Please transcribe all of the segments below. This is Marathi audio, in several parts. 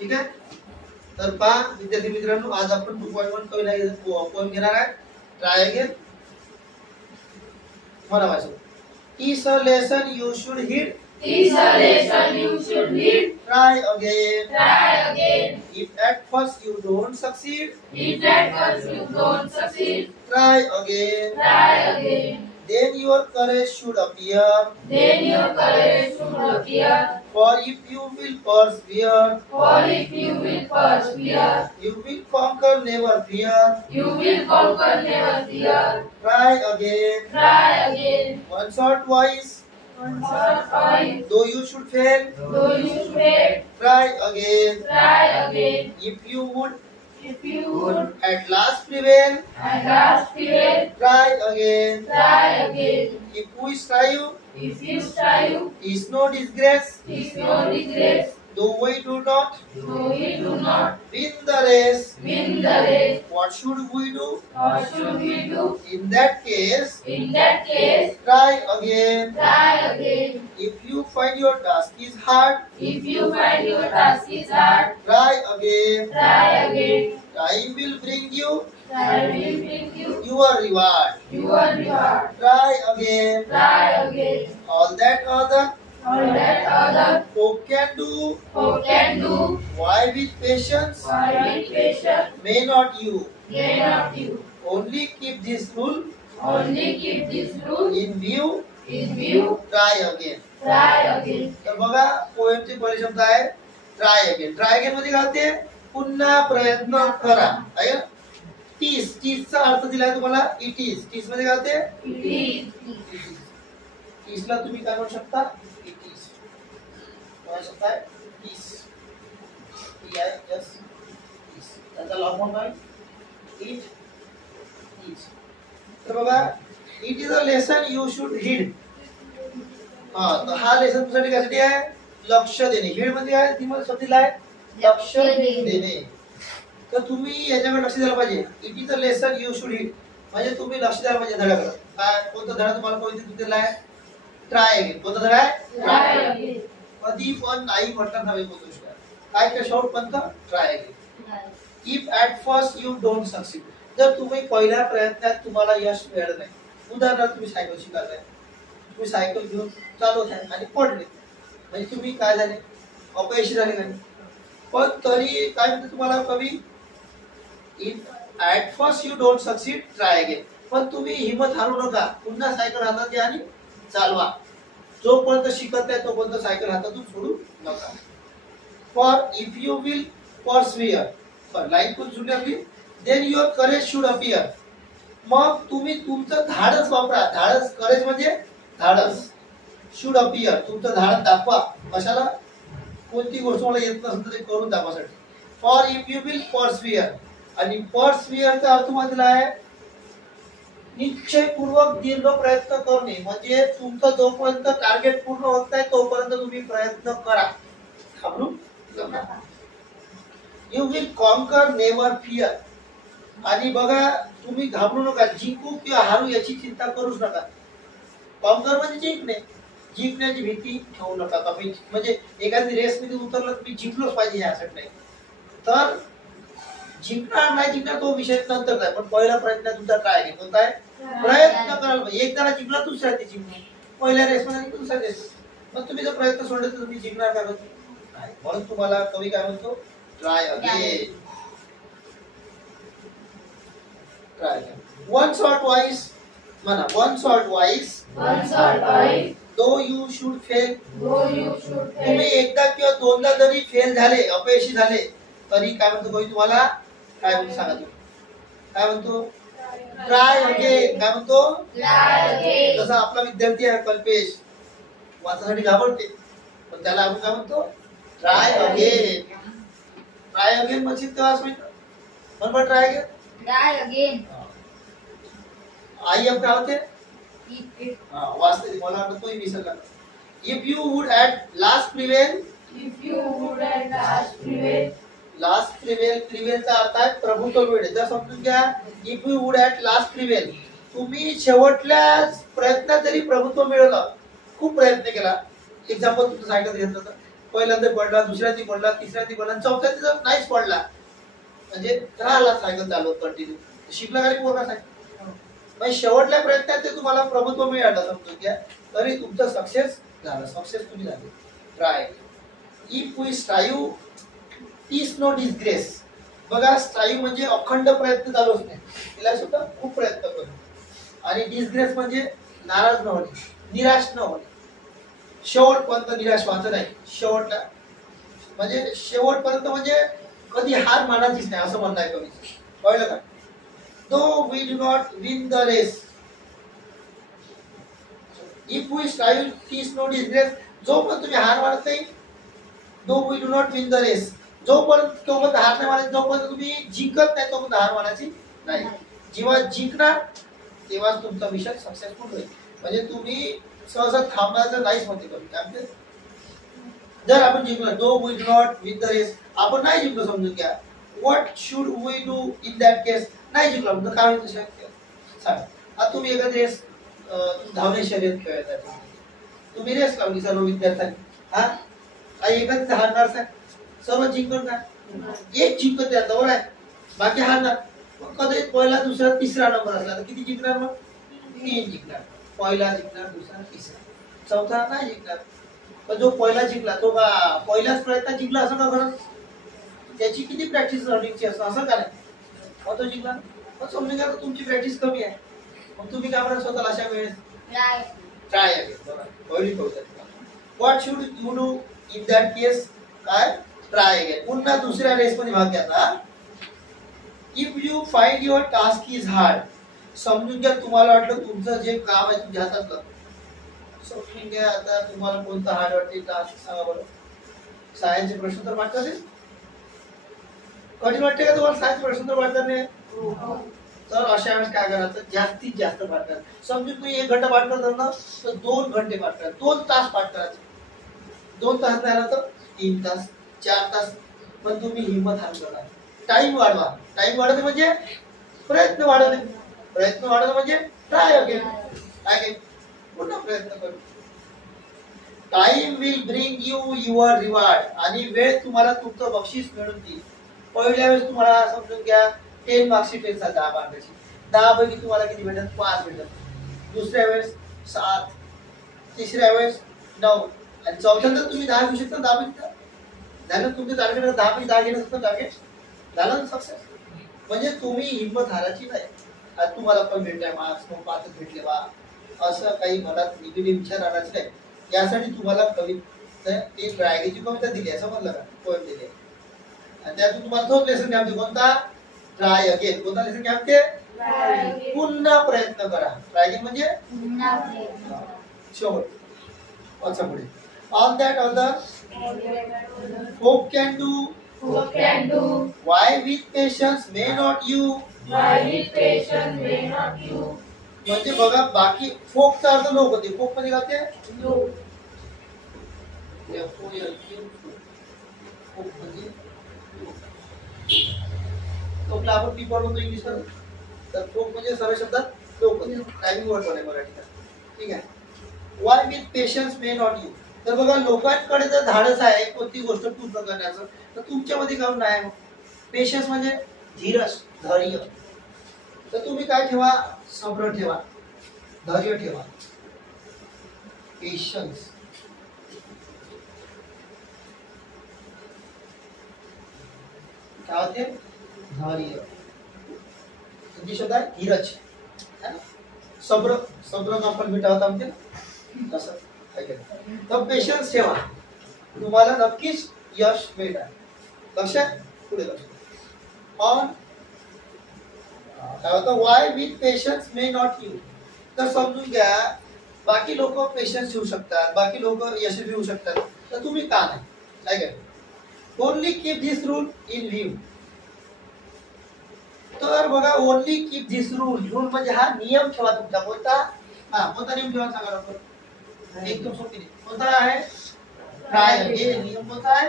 ठीक आहे. तर पहा विद्यार्थी मित्रांनो, आज आपण 2.1 कविता पोएम घेणार आहे. Try again. मला वाचू. Is a lesson you should heed. Is a lesson you should read. Try again. Try again. If at first you don't succeed, If at first you don't succeed, try again. try again. Then your courage should appear. Then your courage should appear. For if you will persevere, For if you will persevere, you will conquer, never fear. you will conquer, never fear. Try again. Try again. Once or twice, Once or twice, though you should fail, though you should fail, try again. try again. If you would If you would at last prevail, at last prevail, try again. try again. If we strive, If you strive, is no disgrace. is no disgrace. Though we do not Though we do not win the race, win the race, what should we do? what should we do? In that case, In that case, try again. try again. If you find your task is hard, If you find your task is hard, try again. try again. Time will bring you Try will bring you your reward. your reward. Try again. Try again. All that other All that other folk can do, folk can do, why with patience why with patience may not you. may not you. Only keep this rule Only keep this rule in view. in view. Try again. Try again. तर बघा पोएमची पहिली शब्द आहे ट्राय अगेन. ट्राय अगेन मध्ये काय होते? पुन्हा प्रयत्न करा. आहे ना? टीसचा अर्थ दिलाय तुम्हाला इट इज. टीस मध्ये काय होते? It is. टीसला तुम्ही काय म्हणू शकता? It is. काय शकताय? टीस. टी आय एस टीस. त्याचा लॉंग फॉर्म काय? It is. तर बघा it is a lesson you should read. तर हा लेसन तुझ्यासाठी कशासाठी आहे? लक्ष देणे. हीड म्हणजे काय? ती मला शब्द दिलाय लक्ष देणे. तर तुम्ही याच्याकडे लक्ष द्यायला पाहिजे. It is a lesson you should read म्हणजे तुम्ही लक्ष द्यायला पाहिजे धड्याकडे. काय कोणता धडा तुम्हाला कोणती दिला आहे? Try again. कोणता धडा आहे? Try again. कधी पण नाही म्हटलं नव्हे कोणतं विषय. काय काय शेवट पण try again. If at first you don't succeed. जर तुम्ही पहिल्या प्रयत्नात तुम्हाला यश मिळालं नाही. उदाहरणार्थ तुम्ही सायकल शिकायला तुम्ही सायकल घेऊन चालवत आहे आणि पडले म्हणजे तुम्ही काय झाले? अपयशी झाले नाही. पण तरी काय म्हणते तुम्हाला कवी? If at first you don't succeed try again. पण तुम्ही हिम्मत हारू नका. पुन्हा सायकल हातात घ्या आणि चालवा. जोपर्यंत शिकत आहे तोपर्यंत सायकल हातातून सोडू नका. For if you will persevere line पण जुळली आपली. Then your courage should appear. मग तुम्ही तुमचं धाडस वापरा. धाडस करेज म्हणजे धाडस. शुड अपिअर तुमचं धाडस दाखवा. कशाला? कोणती गोष्ट मला येत नसेल तर ते करून दाखवासाठी. For if you will persevere. आणि परसिव्हिअरचा अर्थ दिला आहे निश्चयपूर्वक दीर्घ प्रयत्न करणे. म्हणजे तुमचं जोपर्यंत टार्गेट पूर्ण होत नाही तोपर्यंत तुम्ही प्रयत्न करा. घाबरू नका. You will conquer, never fear. आणि बघा तुम्ही घाबरू नका. जिंकू किंवा हारू याची चिंता करूच नका. कॉन्कर म्हणजे जिंकणे. जिंकण्याची भीती ठेवू नका. कमी म्हणजे एखादी रेस मध्ये उतरलं तुम्ही जिंकलोच पाहिजे यासाठी नाही. तर जिंकणार नाही जिंकणार तो विषय नंतर आहे. पण पहिला प्रयत्न तुमचा ट्राय आहे. कोणता आहे? प्रयत्न करायला पाहिजे. एकदा जिंकला दुसऱ्या ते जिंकणार. पहिल्या रेस मध्ये दुसऱ्या रेस. पण तुम्ही जर प्रयत्न सोडले तर तुम्ही जिंकणार काय म्हणतो? म्हणून तुम्हाला कवी काय म्हणतो? Try again. Try again. Once or twice म्हणा. Once or twice Once or twice, though you should fail. though you should तुम्ही fail, एकदा किंवा दोनदा जरी फेल झाले अपयशी झाले तरी काय म्हणतो कवी तुम्हाला? काय म्हणतो सांगा तुम्ही? काय म्हणतो? Try again. काय म्हणतो? try again. जसा आपला विद्यार्थी आहे कल्पेश वाचासाठी घाबरते पण त्याला आपण काय म्हणतो? Try again. ट्राय अगेन म्हणजे तेव्हाच म्हणतो. पण ट्राय अगेन. Try again. आई अब काय होते? If वाचते मला वाटतं तोही विसरला. If you would at last prevail. you would at last prevail, last prevail. प्रिवेलचा अर्थ आहे प्रभुत्व मिळणे. जर समजून घ्या इफ यू वुड ऍट लास्ट प्रिवेल. तुम्ही शेवटल्या प्रयत्नात जरी प्रभुत्व मिळवलं. खूप प्रयत्न केला. एक्झाम्पल तुमचं सायकल घेतलं तर पहिल्यांदा पडला, दुसऱ्यांदी पडला, तिसऱ्यांदी पडला, चौथ्यांदी जर नाहीच पडला म्हणजे राहिला सायकल चालवत कंटिन्यू, शिकला का पूर्ण सायकल. म्हणजे शेवटल्या प्रयत्नात ते तुम्हाला प्रभुत्व मिळालं समजून घ्या, तरी तुमचं सक्सेस झालं, सक्सेस तुम्ही झाले. Try. If we strive is no disgrace. बघा स्ट्राइव म्हणजे अखंड प्रयत्न चालूच नाही, तिला सुद्धा खूप प्रयत्न करू. आणि डिसग्रेस म्हणजे नाराज न होणे, निराश न होणे, शेवटपर्यंत निराश व्हायचं नाही. शेवटला म्हणजे शेवटपर्यंत म्हणजे कधी हार मानायचीच नाही असं म्हणणं आहे कवीचं. कळलं का? Though we do not win the race if we strive is no disgrace. जोपर्यंत तुम्ही हार मानत नाही, though we do not win the race, जोपर्यंत हार नाही मानायची, जोपर्यंत तुम्ही जिंकत नाही तोपर्यंत हार मानायची नाही. जेव्हा जिंकणार तेव्हाच तुमचा मिशन सक्सेसफुल होईल. म्हणजे तुम्ही सहसा थांबण्याचं नाहीच म्हणते कमी. काय जर आपण जिंकलो, though we do not win the race, आपण नाही जिंकलो समजून घ्या, what should we do in that case. नाही जिंकलो म्हणजे काय होईल शक्य सांगा. आता तुम्ही एखादी रेस धावणे शर्यत खेळायचा, तुम्ही रेस लावली सर्व विद्यार्थ्यांनी, हा काही एखादी हारणार काय, सर्व जिंकणार काय, एक जिंकत द्या बरोबर आहे, बाकी हारणार. कधी पहिला दुसरा तिसरा नंबर असला तर किती जिंकणार, मग 3 जिंकणार. पहिला जिंकणार, दुसरा तिसरा, चौथा नाही जिंकणार. पण जो पहिला जिंकला तो का पहिल्याच प्रयत्नात जिंकला असं का खरं, त्याची किती प्रॅक्टिस रनिंगची असं असं का नाही, मग तो जिंकला. पण समजून घ्या तुमची प्रॅक्टिस कमी आहे, मग तुम्ही काय म्हणा स्वतःला अशा वेळेस ट्राय अगेन. पहिली what should you do in that case, काय ट्राय अगेन, पुन्हा दुसऱ्या रेस मध्ये भाग घ्यायचा. If you find your task is hard. समजून घ्या तुम्हाला वाटलं तुमचं जे काम आहे तुमच्या हातातलं, समजून घ्या आता तुम्हाला कोणतं हार्ड वाटते टास्क सांगा बरं. सायन्सचे प्रश्न तर वाटतात, कठीण वाटते का तुम्हाला सायन्स प्रश्न तर वाटतात नाही. तर अशा वेळेस काय करायचं, जास्तीत जास्त पाठ करा. समजून तुम्ही 1 घंटा पाठ करत ना तर 2 घंटे पाठ करा, 2 तास पाठ करायचं. 2 तास नाही आला तर 3 तास 4 तास. पण तुम्ही हिंमत हार करा, टाइम वाढवा. टाइम वाढवणे म्हणजे प्रयत्न वाढवणे, प्रयत्न वाढवणे म्हणजे ट्राय अगेन. काय पुन्हा प्रयत्न करू. Time will bring you your reward. आणि वेळ तुम्हाला तुमचं बक्षीस मिळवून देईल. पहिल्या वेळेस तुम्हाला समजून घ्या 10 मार्क्सची टेस्ट 10 मार्काची, 10 पैकी तुम्हाला किती भेटत, 5 भेटत. दुसऱ्या वेळेस 7, तिसऱ्या वेळेस 9, आणि चौथ्यांदा तुम्ही 10 घेऊ शकता. 10 पैकी झालं तुमचं टार्गेट, 10 पैकी 10 घेणं असतं टार्गेट, झालं सक्सेस. म्हणजे तुम्ही हिंमत हारायची नाही. आज तुम्हाला पण भेटलाय मार्क्स, मग 5 भेटले बा असं काही मनात निगेटिव्ह विचार आणायचे नाही. यासाठी तुम्हाला कविता एक रायगीची कविता दिली असं म्हणलं का, पोएम दिली, आणि त्यातून तुम्हाला तोच लेसन घ्या. कोणता, ट्राय अगेन. कोणता लेसन घ्या, पुन्हा प्रयत्न करा. ट्राय अगेन म्हणजे शेवट. वाचा पुढे. On that other hope can do, why with patience may not you. म्हणजे बघा बाकी फोकचा अर्थ लोक होते. फोक मध्ये काय होते, फोकला आपण टी पॉट होतो इंग्लिश मध्ये, तर फोक म्हणजे सरळ शब्दात लोक होते. टायमिंग वर्ड आहे मराठीचा, ठीक आहे. Y with patience may not you. तर बघा लोकांकडे जर धाडस आहे कोणती गोष्ट पूर्ण करण्याचं, तर तुमच्यामध्ये काम नाही. पेशन्स म्हणजे धीरज, धैर्य. तर तुम्ही काय ठेवा, सब्र ठेवा, धैर्य ठेवा. पेशन्स, काय होते, धैर्य. म्हणजे शब्द आहे धीरज. सब्र, सब्र का आपण भेटा होता म्हणते तसं. तर पेशन्स ठेवा, तुम्हाला नक्कीच यश मिळणार. लक्षात, पुढे लक्ष. ऑन काय होतं, Y with patience may not you. तर समजून घ्या बाकी लोक पेशन्स ठेवू शकतात, बाकी लोक यशस्वी होऊ शकतात, तर तुम्ही का नाही. काय काय, only keep this rule in view. तर बघा ओनली कीप दिस रूल. रूल म्हणजे हा नियम ठेवा तुमचा. कोणता, हा कोणता नियम ठेवा सांगा लवकर. एकदम सोपी. कोणता आहे, ट्राय अगेन. नियम कोणता आहे,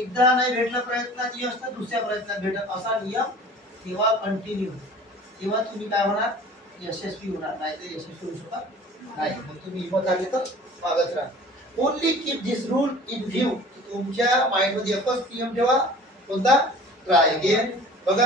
एकदा नाही भेटला प्रयत्नात यश तर दुसऱ्या प्रयत्नात भेटत, असा नियम तेव्हा कंटिन्यू. तेव्हा तुम्ही काय होणार, यशस्वी होणार. नाही तर यशस्वी होऊ शकत नाही. मग तुम्ही हिंमत आली तर मागत राहा. Only keep this rule in view. तुमच्या माइंड मध्ये एकच नियम ठेवा, कोणता? Try again. बघा